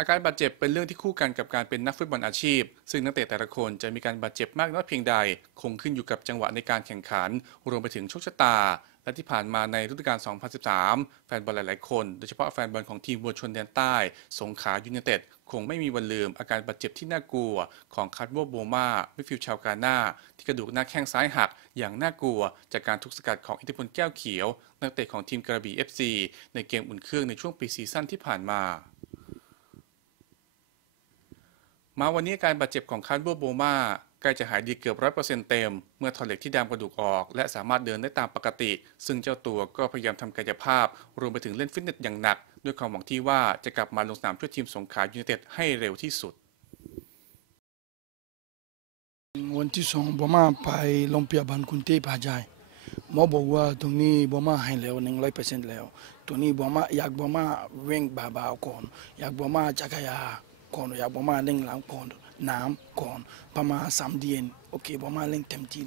อาการบาดเจ็บเป็นเรื่องที่คู่กันกับการเป็นนักฟุตบอลอาชีพ ซึ่งนักเตะแต่ละคนจะมีการบาดเจ็บมากน้อยเพียงใด คงขึ้นอยู่กับจังหวะในการแข่งขัน รวมไปถึงโชคชะตา และที่ผ่านมาในฤดูกาล 2013 แฟนบอลหลาย ๆ คน โดยเฉพาะแฟนบอลของทีมวัวชนแดนใต้ สงขลายูไนเต็ดคงไม่มีวันลืมอาการบาดเจ็บที่น่ากลัว ของคาร์โบโบมามิฟิลชาวกาหน้า ที่กระดูกหน้าแข้งซ้ายหัก อย่างน่ากลัว จากการถูกสกัดของอิทธิพลแก้วเขียว นักเตะของทีมกระบี่ FC ในเกมอุ่นเครื่องในช่วงปีซีซั่นที่ผ่านมา มาวันนี้การบาดเจ็บของคาร์โบโบมาใกล้จะหายดีเกือบร้อยเปอร์เซ็นต์เต็ม เมื่อถอดเหล็กที่ดามกระดูกออก และสามารถเดินได้ตามปกติ ซึ่งเจ้าตัวก็พยายามทำกายภาพ รวมไปถึงเล่นฟิตเนสอย่างหนัก ด้วยความหวังที่ว่าจะกลับมาลงสนามช่วยทีมสงขลายูไนเต็ดให้เร็วที่สุด วันที่สองบอมาไปโรงพยาบาลกรุงเทพหาดใหญ่หมอบอกว่าตรงนี้บอมาหายแล้วหนึ่งร้อยเปอร์เซ็นต์แล้วตัวนี้บอมาอยากบอมาเร่งบาบาก่อนอยากบอมาจักรยาน ก่อนอยากบอมาเร่งหลังก่อนน้ำก่อนประมาณสามเดือนโอเคบอมาเร่งเต็มที่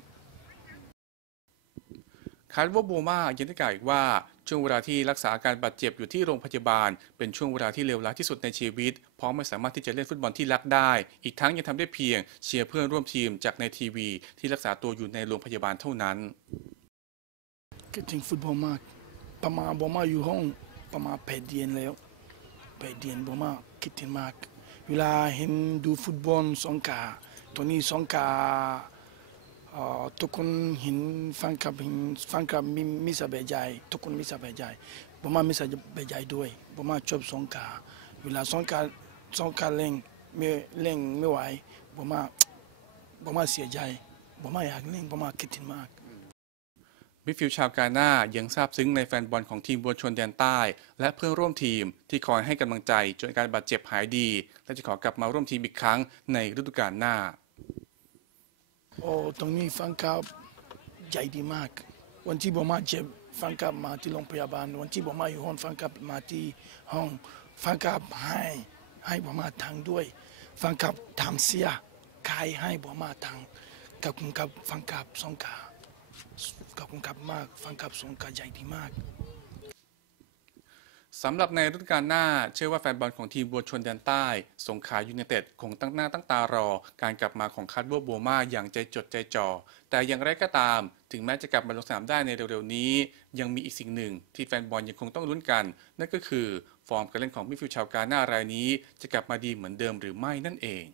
คาร์โบโบมายังได้กล่าวอีกว่า ช่วงเวลาที่รักษาอาการบาดเจ็บอยู่ที่โรงพยาบาล เป็นช่วงเวลาที่เลวร้ายที่สุดในชีวิต เพราะไม่สามารถที่จะเล่นฟุตบอลที่รักได้ อีกทั้งยังทำได้เพียงเชียร์เพื่อนร่วมทีมจากในทีวี ที่รักษาตัวอยู่ในโรงพยาบาลเท่านั้นคิดถึงฟุตบอลมากประมาณบอมาอยู่ห้องประมาณแปดเดือนแล้วแปดเดือนบอมาคิดถึงมาก เวลาเห็นดูฟุตบอลสงกาตัวนี้สงกาทุกคนเห็นฟังคลับเห็นฟังคลับมีมีสบายใจทุกคนมีสบายใจบอมามีสบายใจด้วยบอมาชอบสงกาเวลาสงกาสงกาเล่นไม่เล่นไม่ไหวบอมาบอมาเสียใจบอมาอยากเล่นบอมาคิดถึงมาก มิดฟิลด์ชาวกาหน้ายังซาบซึ้งในแฟนบอลของทีมบัวชนแดนใต้ และเพื่อนร่วมทีมที่คอยให้กำลังใจจนการบาดเจ็บหายดี และจะขอกลับมาร่วมทีมอีกครั้งในฤดูกาลหน้า โอ้ตรงนี้ฟังกับใหญ่ดีมาก วันที่ผมมาเจ็บฟังกับมาที่โรงพยาบาล วันที่ผมมาอยู่ห้องฟังกับมาที่ห้องฟังกับให้ให้ผมมาทางด้วยฟังกับทำเสียขายให้ผมมาทางกับคุณกับฟังกับสงกา กับคุณกับมาก ฟังกับสงกาใหญ่ดีมากสำหรับในฤดูกาลหน้า เชื่อว่าแฟนบอลของทีมบัวชนแดนใต้ สงขายูไนเต็ดคงตั้งหน้าตั้งตารอ การกลับมาของคาร์โบโบมาอย่างใจจดใจจ่อ แต่อย่างไรก็ตาม ถึงแม้จะกลับมาลงสนามได้ในเร็วๆนี้ ยังมีอีกสิ่งหนึ่งที่แฟนบอลยังคงต้องลุ้นกัน นั่นก็คือ ฟอร์มการเล่นของมิฟิลชาวกาหน้ารายนี้ จะกลับมาดีเหมือนเดิมหรือไม่นั่นเอง